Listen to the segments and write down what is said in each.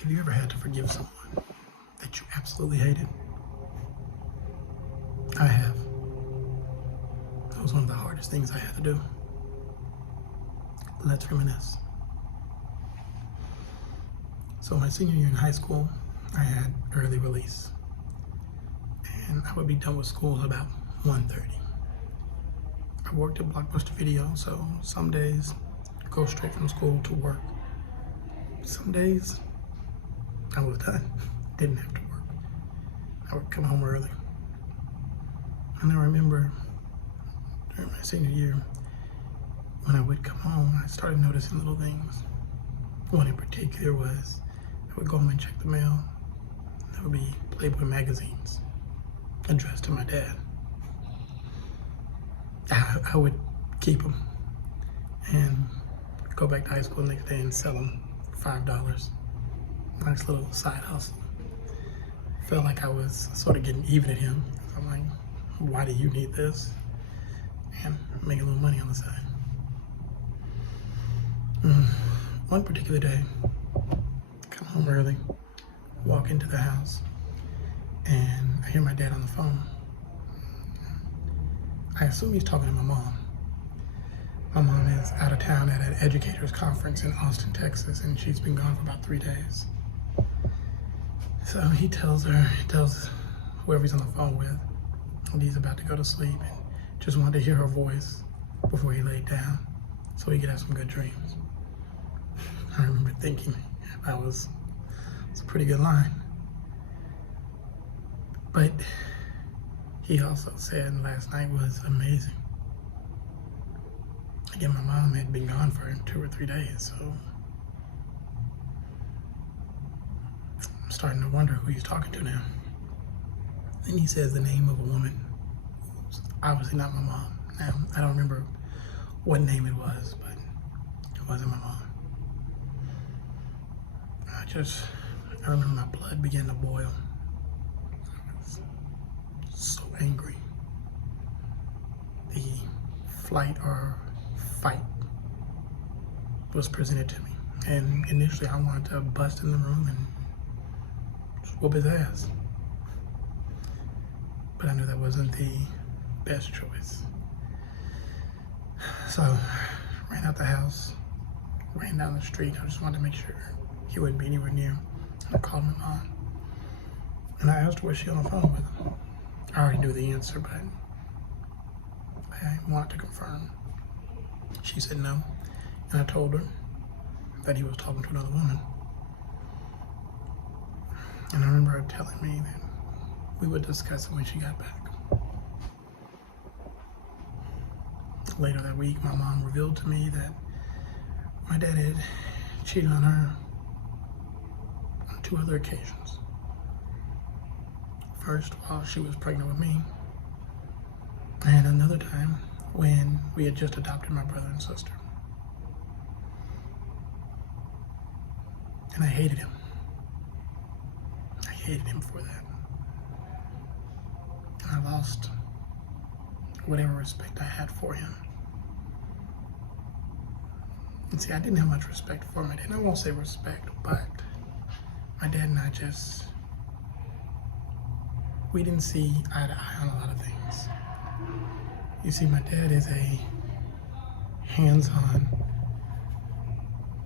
Have you ever had to forgive someone that you absolutely hated? I have. That was one of the hardest things I had to do. Let's reminisce. So my senior year in high school, I had early release. And I would be done with school at about 1:30. I worked at Blockbuster Video, so some days I go straight from school to work. Some days I was done, didn't have to work. I would come home early. And I remember during my senior year, when I would come home, I started noticing little things. One in particular was I would go home and check the mail. There would be Playboy magazines addressed to my dad. I would keep them and go back to high school the next day and sell them for $5. Nice little side hustle. Felt like I was sort of getting even at him. I'm like, why do you need this? And make a little money on the side. One particular day, come home early, walk into the house, and I hear my dad on the phone. I assume he's talking to my mom. My mom is out of town at an educators conference in Austin, Texas, and she's been gone for about 3 days. So he tells whoever he's on the phone with, and he's about to go to sleep and just wanted to hear her voice before he laid down so he could have some good dreams. I remember thinking it's a pretty good line. But he also said last night was amazing. Again, my mom had been gone for 2 or 3 days, so I'm starting to wonder who he's talking to now. Then he says the name of a woman who's obviously not my mom. Now, I don't remember what name it was, but it wasn't my mom. I remember my blood began to boil. I was so angry. The flight or fight was presented to me. And initially I wanted to bust in the room and just whoop his ass. But I knew that wasn't the best choice. So I ran out the house, ran down the street. I just wanted to make sure he wouldn't be anywhere near. I called my mom. And I asked her, was she on the phone with him? I already knew the answer, but I wanted to confirm. She said no. And I told her that he was talking to another woman. And I remember her telling me that we would discuss it when she got back. Later that week, my mom revealed to me that my dad had cheated on her on 2 other occasions. First, while she was pregnant with me, and another time when we had just adopted my brother and sister. And I hated him. I hated him for that. And I lost whatever respect I had for him. And see, I didn't have much respect for my dad. And I won't say respect, but my dad and I we didn't see eye to eye on a lot of things. You see, my dad is a hands-on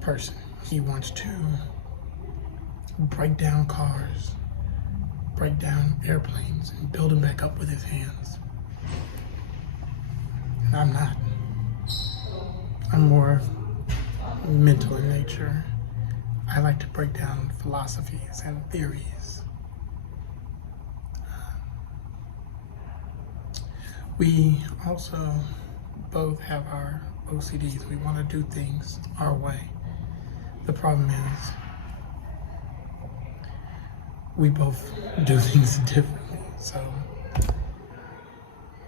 person. He wants to break down cars, break down airplanes, and build them back up with his hands. And I'm not. I'm more mental in nature. I like to break down philosophies and theories. We also both have our OCDs. We want to do things our way. The problem is we both do things differently. So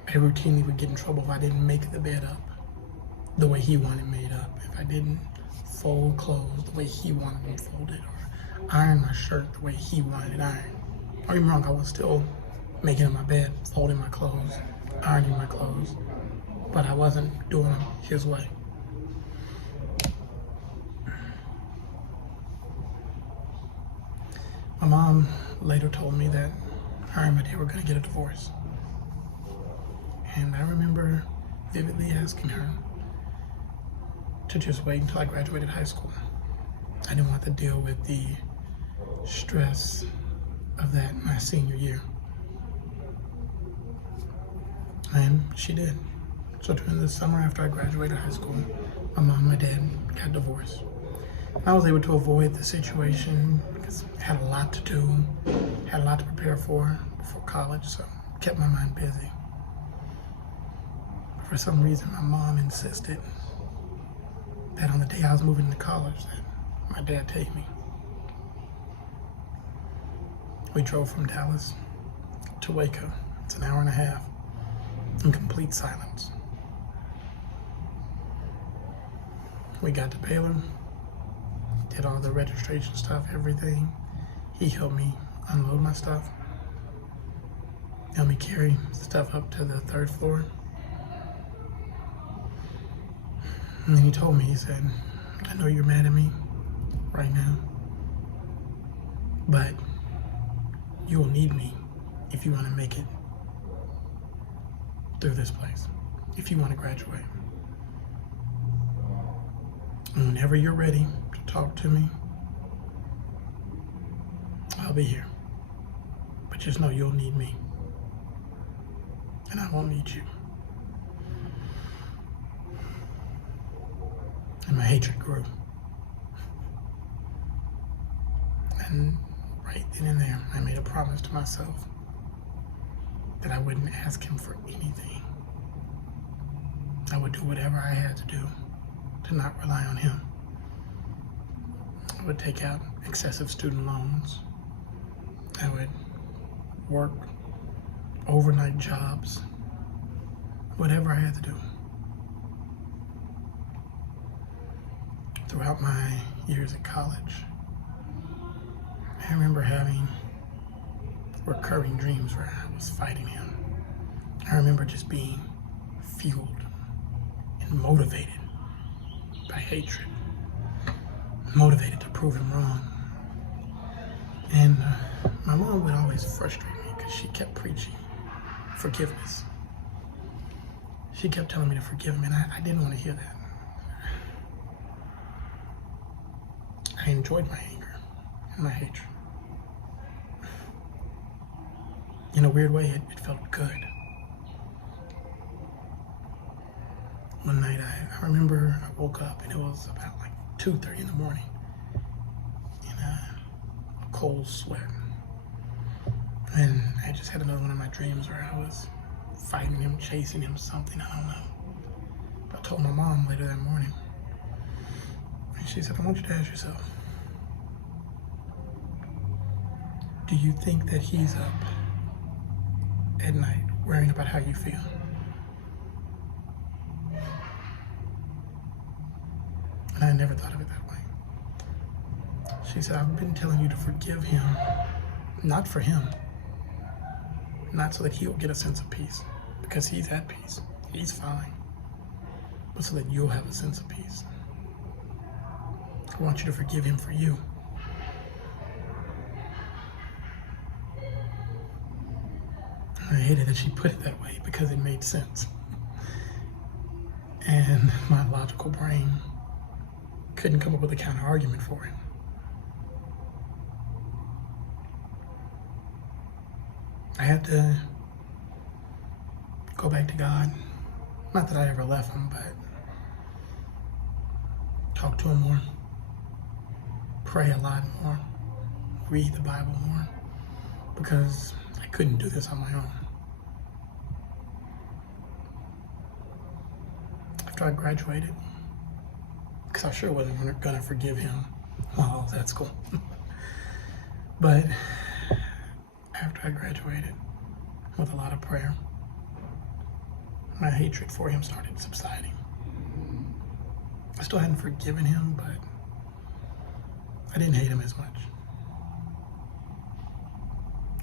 I routinely would get in trouble if I didn't make the bed up the way he wanted made up. If I didn't fold clothes the way he wanted them folded, or iron my shirt the way he wanted it ironed. Don't get me wrong, I was still making up my bed, folding my clothes, ironing my clothes, but I wasn't doing them his way. My mom later told me that her and my dad were going to get a divorce. And I remember vividly asking her to just wait until I graduated high school. I didn't want to deal with the stress of that my senior year. And she did. So during the summer after I graduated high school, my mom and my dad got divorced. I was able to avoid the situation because I had a lot to do, had a lot to prepare for before college, so it kept my mind busy. But for some reason, my mom insisted that on the day I was moving to college, that my dad take me. We drove from Dallas to Waco. It's an hour and a half in complete silence. We got to Baylor, did all the registration stuff, everything. He helped me unload my stuff, helped me carry stuff up to the 3rd floor. And then he told me, he said, I know you're mad at me right now, but you will need me if you want to make it through this place, if you want to graduate. And whenever you're ready to talk to me, I'll be here. But just know you'll need me. And I won't need you. And my hatred grew. And right then and there, I made a promise to myself that I wouldn't ask him for anything. I would do whatever I had to do to not rely on him. I would take out excessive student loans. I would work overnight jobs, whatever I had to do. Throughout my years at college, I remember having recurring dreams where I was fighting him. I remember just being fueled and motivated by hatred, motivated to prove him wrong. And my mom would always frustrate me because she kept preaching forgiveness. She kept telling me to forgive him, and I didn't want to hear that. I enjoyed my anger and my hatred. In a weird way, it felt good. One night, I remember I woke up and it was about like 2:30 in the morning in a cold sweat. And I just had another one of my dreams where I was fighting him, chasing him, something, I don't know. But I told my mom later that morning. And she said, I want you to ask yourself, do you think that he's up at night worrying about how you feel? And I never thought of it that way. She said, I've been telling you to forgive him, not for him, not so that he'll get a sense of peace, because he's at peace, he's fine, but so that you'll have a sense of peace. I want you to forgive him for you. I hated that she put it that way because it made sense. And my logical brain couldn't come up with a counter argument for it. I had to go back to God. Not that I ever left him, but talk to him more, pray a lot more, read the Bible more, because I couldn't do this on my own. After I graduated, because I sure wasn't going to forgive him while I was at school. But after I graduated, with a lot of prayer, my hatred for him started subsiding. I still hadn't forgiven him, but I didn't hate him as much.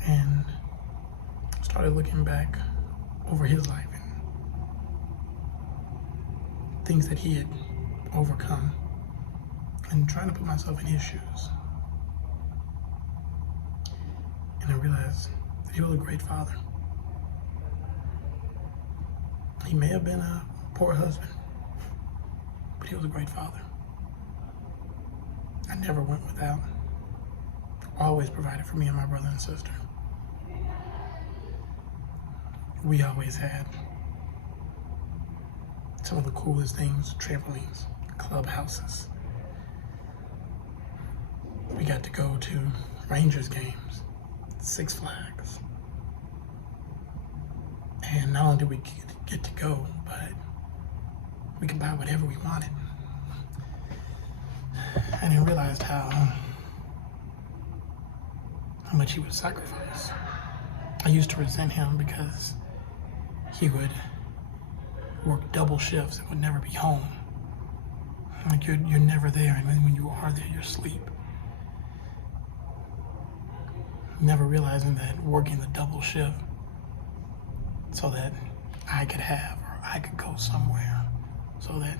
And started looking back over his life and things that he had overcome and trying to put myself in his shoes. And I realized that he was a great father. He may have been a poor husband, but he was a great father. I never went without. Always provided for me and my brother and sister. We always had some of the coolest things: trampolines, clubhouses. We got to go to Rangers games, Six Flags. And not only did we get to go, but we could buy whatever we wanted. I didn't realize how much he would sacrifice. I used to resent him because he would work double shifts and would never be home. Like you're never there, and when you are there, you're asleep. Never realizing that working the double shift so that I could have, or I could go somewhere, so that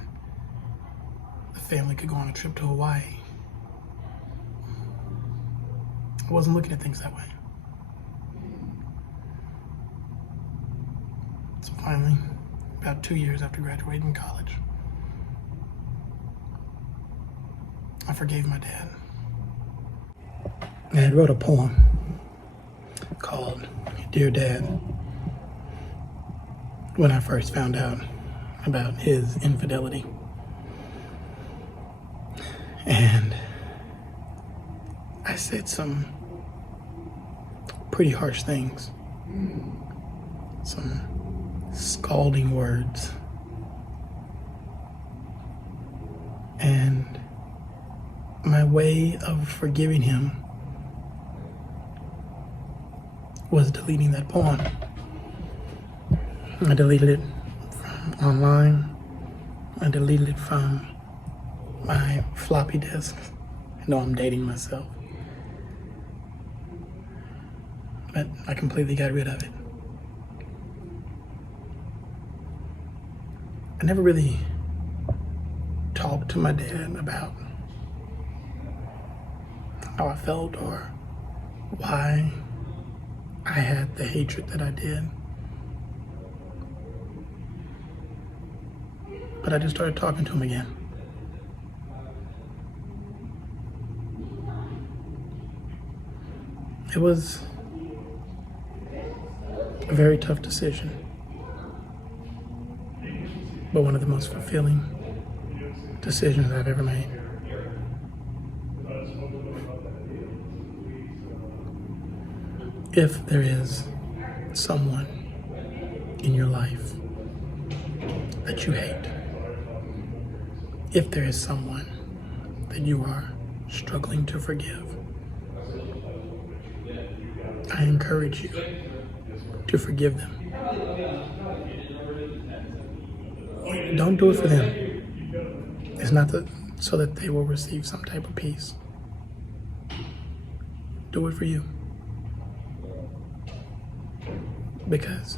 the family could go on a trip to Hawaii. I wasn't looking at things that way. So finally, about 2 years after graduating college, I forgave my dad. I had wrote a poem called Dear Dad when I first found out about his infidelity. And I said some pretty harsh things, some scalding words. And my way of forgiving him was deleting that poem. I deleted it from online. I deleted it from my floppy disk. I know I'm dating myself, but I completely got rid of it. I never really talked to my dad about how I felt or why I had the hatred that I did. But I just started talking to him again. It was a very tough decision, but one of the most fulfilling decisions I've ever made. If there is someone in your life that you hate, if there is someone that you are struggling to forgive, I encourage you to forgive them. Don't do it for them. It's not so that they will receive some type of peace. Do it for you. Because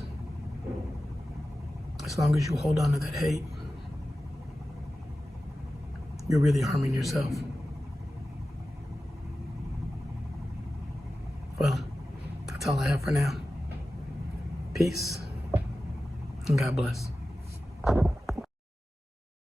as long as you hold on to that hate, you're really harming yourself. Well, that's all I have for now. Peace, and God bless.